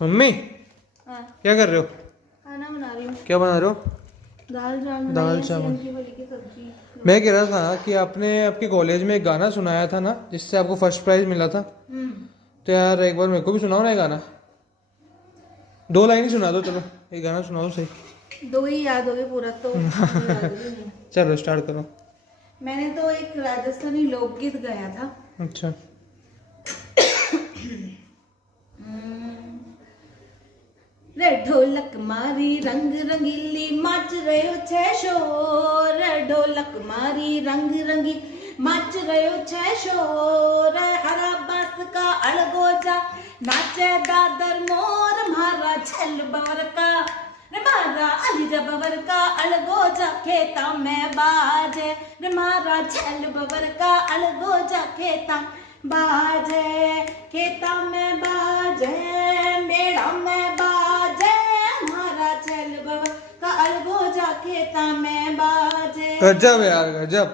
Mummy हाँ, क्या कर रहे हो? खाना बना रही हूँ। क्या बना रहे हो? दाल चावल दाल बनाई है, चावल। सेम की वाली की सब्जी। मैं कह रहा था कि आपने आपके कॉलेज में एक गाना सुनाया था ना, जिससे आपको फर्स्ट प्राइज मिला था। तो यार एक बार मेरे को भी सुनाओ ना ये गाना। 2 लाइन ही सुना दो, चलो ये गाना सुनाओ सही। दो ही याद हो गए, पूरा तो मुझे याद भी नहीं। चलो स्टार्ट करो। मैंने तो एक राजस्थानी लोकगीत गाया था। अच्छा। रे ढोलक मारी रंग रंगीली मच रहे छे शोर, ढोलक मारी रंग रंगी मच रहे छे शोर, हरा बस का अड़गोजा नाचे दादर मोर, मारा छल बवर का रे मारा अलीजा बवर का अलगोजा खेता में बाजे, रे मारा छल बवर का अलगोजा खेता बाजे, खेता में बाजे मेड़ा में बाजे, मारा छल बवर का अलगोजा खेता में बाजे। गजब यार, गजब।